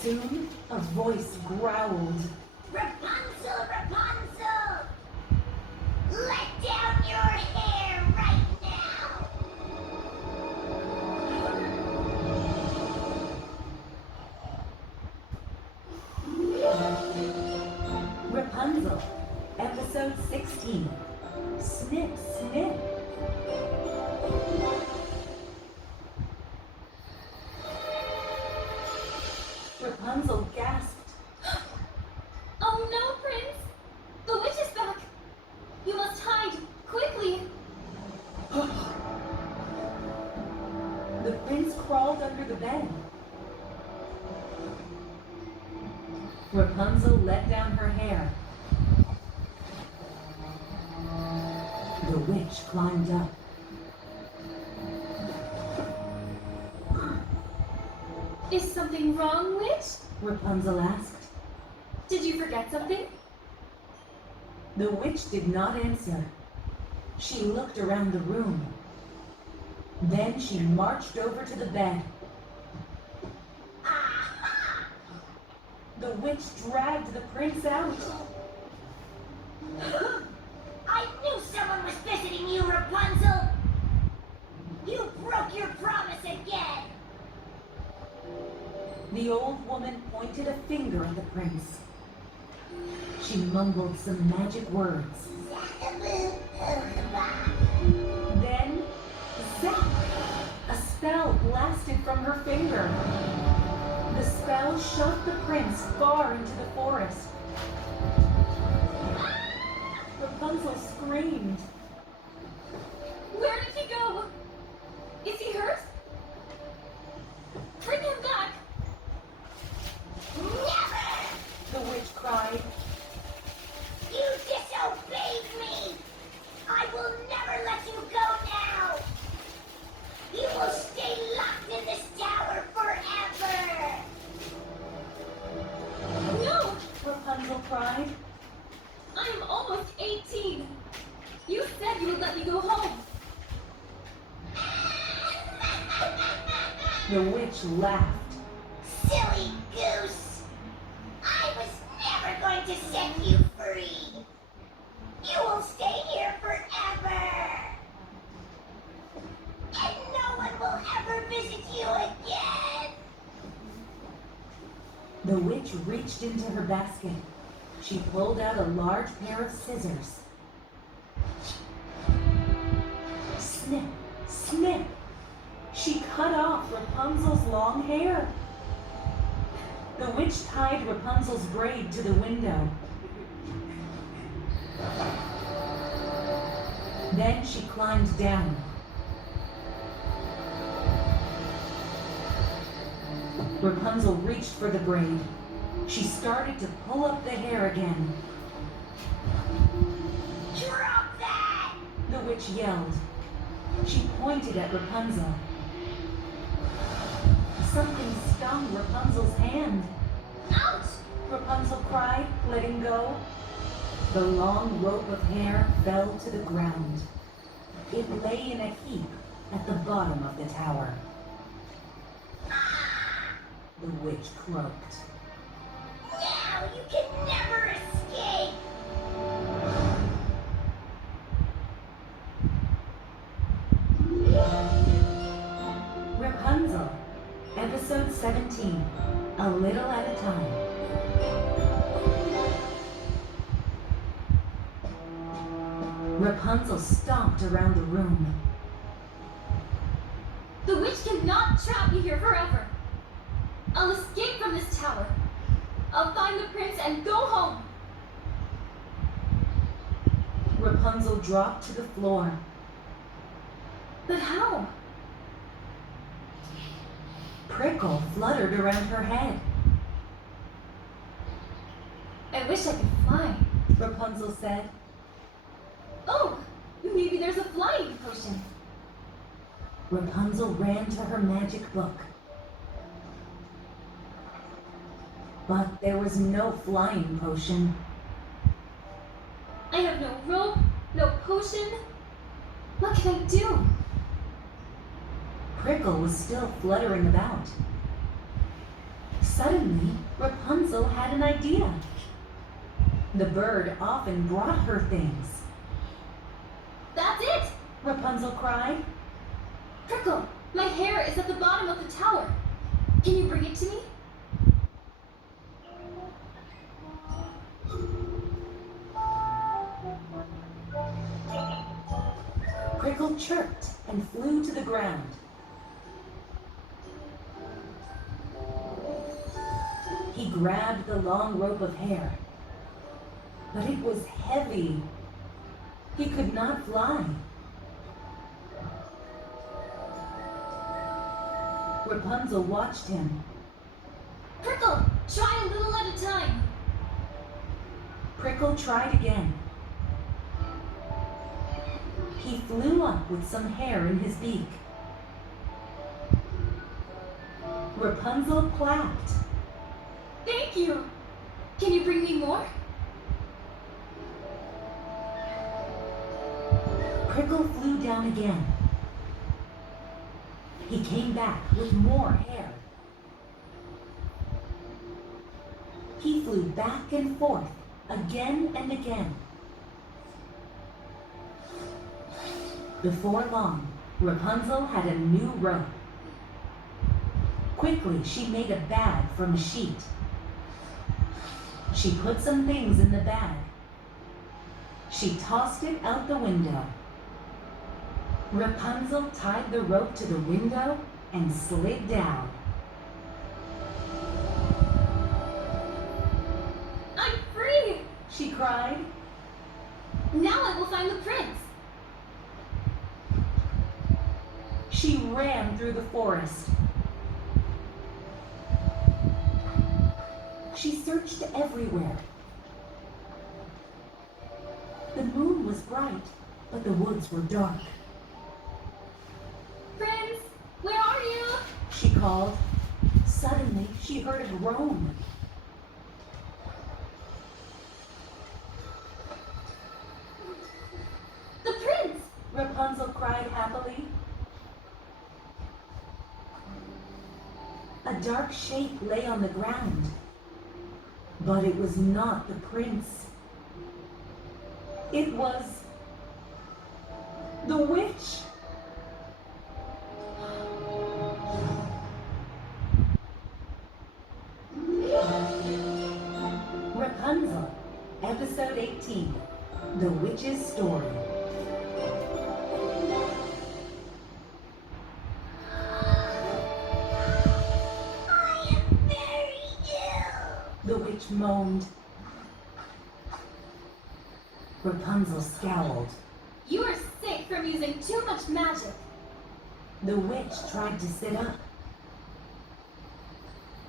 Soon, a voice growled. Rapunzel, Rapunzel! Let down your hair right now! Rapunzel, episode 16. Snip, snip. Rapunzel gasped. Oh no, Prince! The witch is back! You must hide, quickly! The prince crawled under the bed. Rapunzel let down her hair. The witch climbed up. Is something wrong, witch? Rapunzel asked. Did you forget something? The witch did not answer. She looked around the room. Then she marched over to the bed. Aha! The witch dragged the prince out. I knew someone was visiting you, Rapunzel! You broke your promise again! The old woman pointed a finger at the prince. She mumbled some magic words. Then, zap! A spell blasted from her finger. The spell shot the prince far into the forest. Rapunzel screamed. Where did he go? Is he hurt? Bring him back! Never! The witch cried. You disobeyed me! I will never let you go now! You will stay locked in this tower forever! No! Rapunzel cried. I'm almost 18. You said you would let me go home. The witch laughed. Silly goose! I was never going to set you free! You will stay here forever! And no one will ever visit you again! The witch reached into her basket. She pulled out a large pair of scissors. Snip, snip. She cut off Rapunzel's long hair. The witch tied Rapunzel's braid to the window. Then she climbed down. Rapunzel reached for the braid. She started to pull up the hair again. Drop that! The witch yelled. She pointed at Rapunzel. Something stung Rapunzel's hand. Ouch! Rapunzel cried, letting go. The long rope of hair fell to the ground. It lay in a heap at the bottom of the tower. The witch croaked. Now you can never escape! Rapunzel, Episode 17, A Little at a Time. Rapunzel stomped around the room. The witch cannot trap me here forever. I'll escape from this tower. I'll find the prince and go home. Rapunzel dropped to the floor. But how? Prickle fluttered around her head. I wish I could fly. Rapunzel said. Oh, maybe there's a flying potion. Rapunzel ran to her magic book. But there was no flying potion. I have no rope, no potion. What can I do? Prickle was still fluttering about. Suddenly, Rapunzel had an idea. The bird often brought her things. That's it! Rapunzel cried. Prickle, my hair is at the bottom of the tower. Can you bring it to me? Prickle chirped and flew to the ground. He grabbed the long rope of hair, but it was heavy. He could not fly. Rapunzel watched him. Prickle, try a little at a time. Prickle tried again. He flew up with some hair in his beak. Rapunzel clapped. Thank you. Can you bring me more? Prickle flew down again. He came back with more hair. He flew back and forth again and again. Before long, Rapunzel had a new rope. Quickly, she made a bag from a sheet. She put some things in the bag. She tossed it out the window. Rapunzel tied the rope to the window and slid down. I'm free! She cried. Now I will find the prince. She ran through the forest. She searched everywhere. The moon was bright, but the woods were dark. Prince, where are you? She called. Suddenly, she heard a groan. The prince! Rapunzel cried happily. A dark shape lay on the ground, but it was not the prince. It was the witch. Rapunzel, Episode 18, The Witch's Story. I am very ill. The witch moaned. Rapunzel scowled. You are sick from using too much magic. The witch tried to sit up.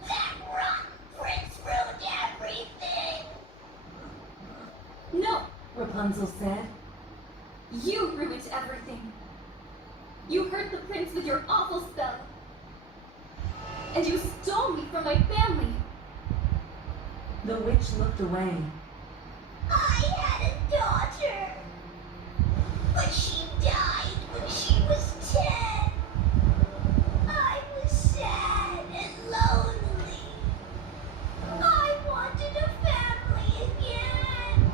That rotten prince ruined everything. No, Rapunzel said. you ruined everything. You hurt the prince with your awful spell. And you stole me from my family. The witch looked away. I had a daughter, but she died when she was 10. I was sad and lonely. I wanted a family again.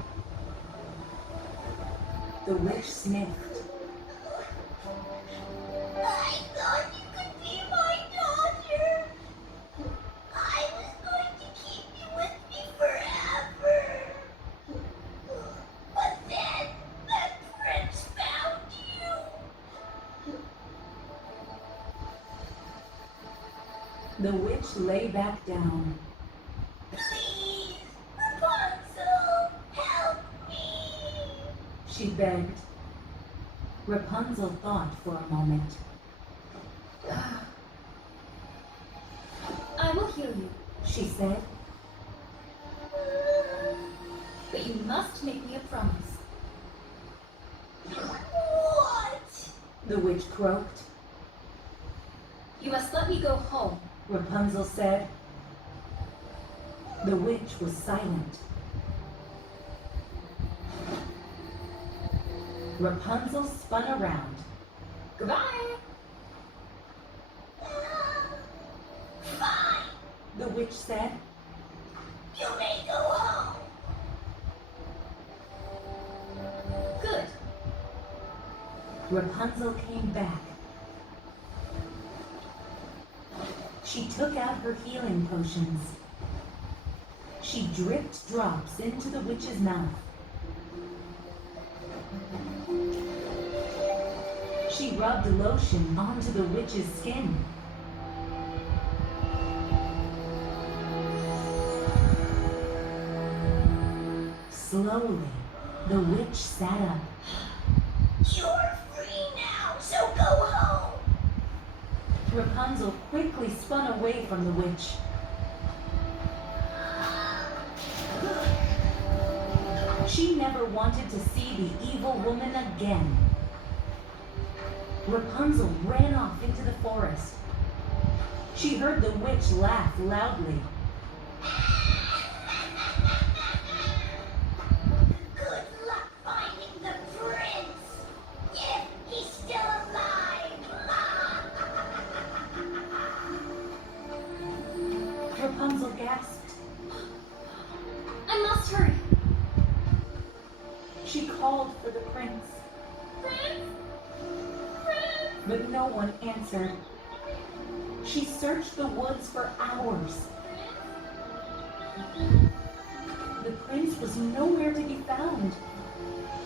The witch sniffed. I thought you could be my daughter. I was going to keep you with me forever. But then that prince found you. The witch lay back down. Please, Rapunzel, help me. She begged. Rapunzel thought for a moment. I will heal you, She said, but you must make me a promise. What? the witch croaked. You must let me go home. Rapunzel said. The witch was silent. Rapunzel spun around. Goodbye. Fine, The witch said. you may go home. Good. Rapunzel came back. She took out her healing potions. She dripped drops into the witch's mouth. She rubbed lotion onto the witch's skin. Slowly, the witch sat up. You're free now, so go home. Rapunzel quickly spun away from the witch. She never wanted to see the evil woman again. Rapunzel ran off into the forest. She heard the witch laugh loudly. Good luck finding the prince, if he's still alive. Rapunzel gasped. I must hurry. She called for the prince, Prince? but no one answered. She searched the woods for hours. The prince was nowhere to be found.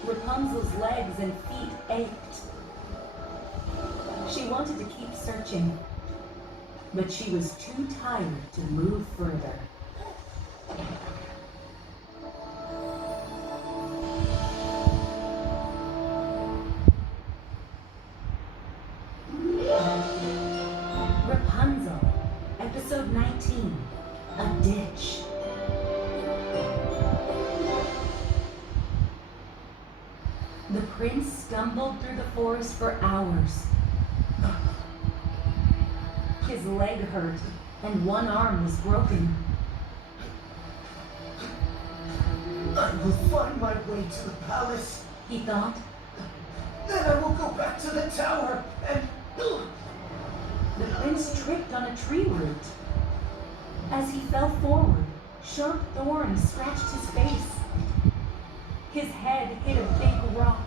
Rapunzel's legs and feet ached. She wanted to keep searching, but she was too tired to move further. Rapunzel, episode 19, A Ditch. The prince stumbled through the forest for hours. His leg hurt, and one arm was broken. I will find my way to the palace. He thought. Then I will go back to the tower and... The prince tripped on a tree root. As he fell forward, sharp thorns scratched his face. His head hit a big rock.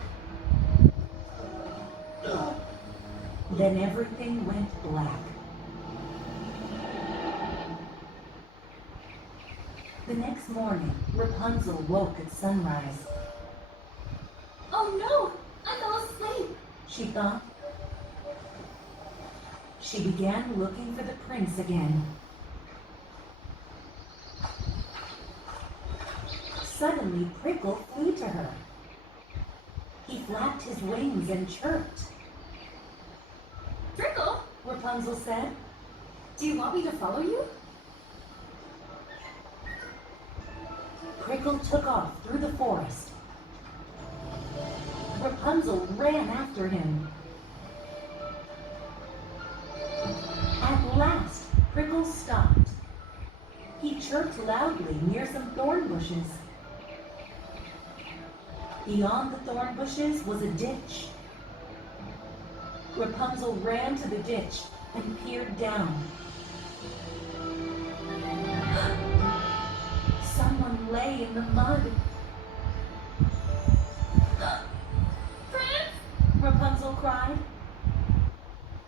Then everything went black. The next morning, Rapunzel woke at sunrise. Oh no! I fell asleep. She thought. She began looking for the prince again. Suddenly, Prickle flew to her. He flapped his wings and chirped. Prickle, Rapunzel said. do you want me to follow you? Prickle took off through the forest. Rapunzel ran after him. At last, Prickle stopped. He chirped loudly near some thorn bushes. Beyond the thorn bushes was a ditch. Rapunzel ran to the ditch and peered down. Someone lay in the mud. Prince? Rapunzel cried.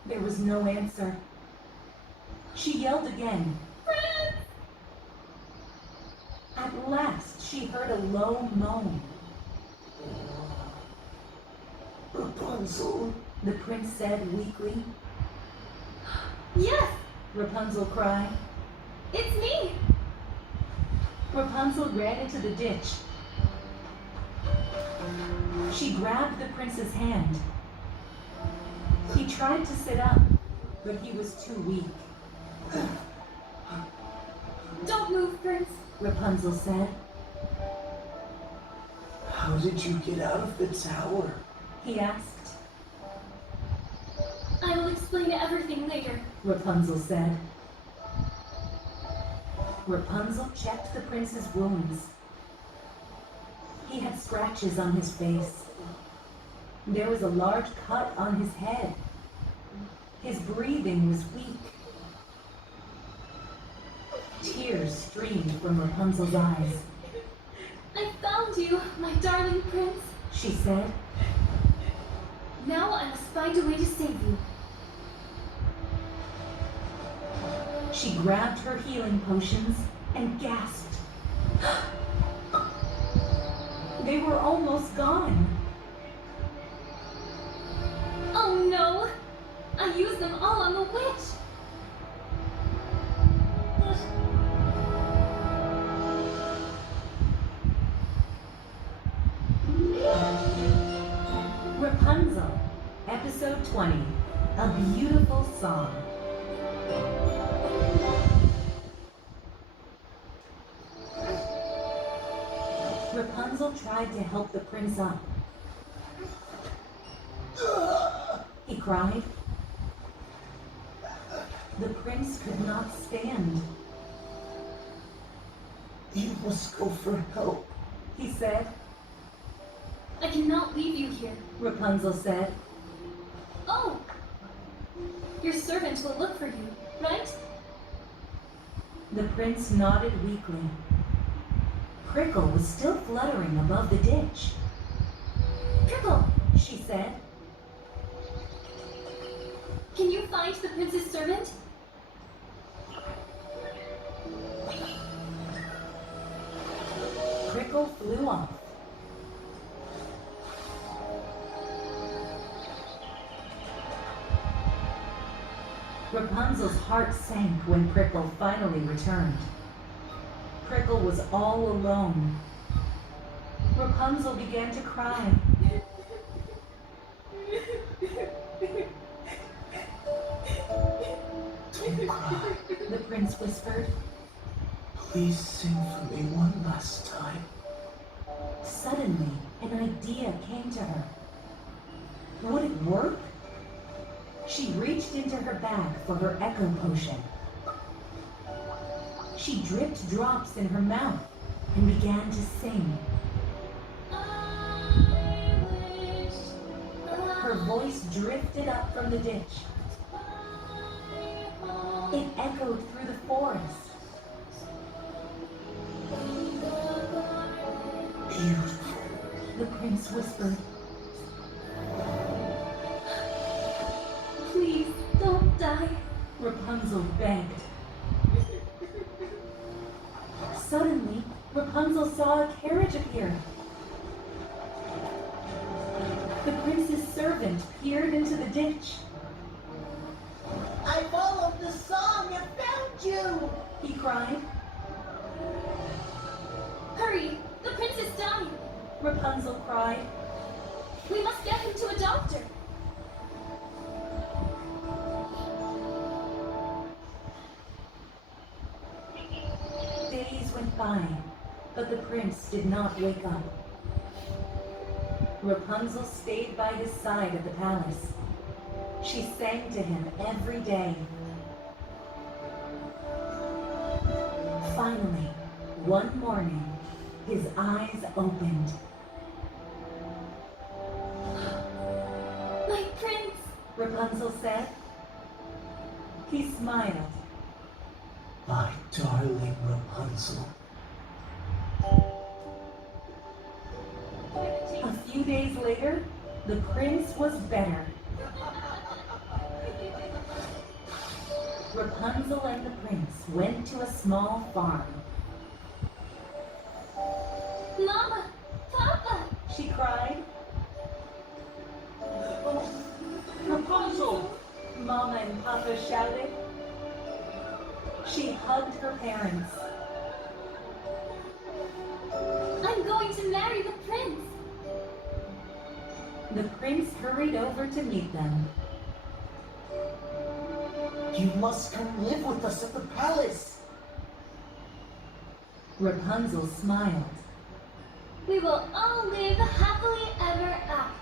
There was no answer. She yelled again. Prince? At last, she heard a low moan. Rapunzel, The prince said weakly. Yes, Rapunzel cried. it's me. Rapunzel ran into the ditch. She grabbed the prince's hand. He tried to sit up, but he was too weak. Don't move, Prince. Rapunzel said. how did you get out of the tower? He asked. I will explain everything later. Rapunzel said. Rapunzel checked the prince's wounds. He had scratches on his face. There was a large cut on his head. His breathing was weak. Tears streamed from Rapunzel's eyes. I found you, my darling prince. She said. Now I must find a way to save you. She grabbed her healing potions and gasped. They were almost gone. Oh no! I used them all on the witch! Rapunzel, Episode 20, A Beautiful Song. Rapunzel tried to help the prince up. He cried. The prince could not stand. You must go for help. He said. I cannot leave you here. Rapunzel said. Oh! Your servant will look for you, right? The prince nodded weakly. Prickle was still fluttering above the ditch. Prickle, She said. can you find the prince's servant? Prickle flew off. Rapunzel's heart sank when Prickle finally returned. Prickle was all alone. Rapunzel began to cry. Don't cry. The prince whispered. Please sing for me one last time. Suddenly, an idea came to her. Would it work? She reached into her bag for her echo potion. She dripped drops in her mouth and began to sing. Her voice drifted up from the ditch. It echoed through the forest. Beautiful. The prince whispered. Please, don't die. Rapunzel begged. Suddenly, Rapunzel saw a carriage appear. The prince's servant peered into the ditch. I followed the song and found you! He cried. Hurry, the prince is dying. Rapunzel cried. We must get him to a doctor. Days went by, but the prince did not wake up. Rapunzel stayed by his side at the palace. She sang to him every day. Finally, one morning, his eyes opened. My prince! Rapunzel said. He smiled. My darling Rapunzel. A few days later, the prince was better. Rapunzel and the prince went to a small farm. Mama! Papa! She cried. Rapunzel! Mama and Papa shouted. She hugged her parents. I'm going to marry the prince! The prince hurried over to meet them. You must come live with us at the palace. Rapunzel smiled. We will all live happily ever after.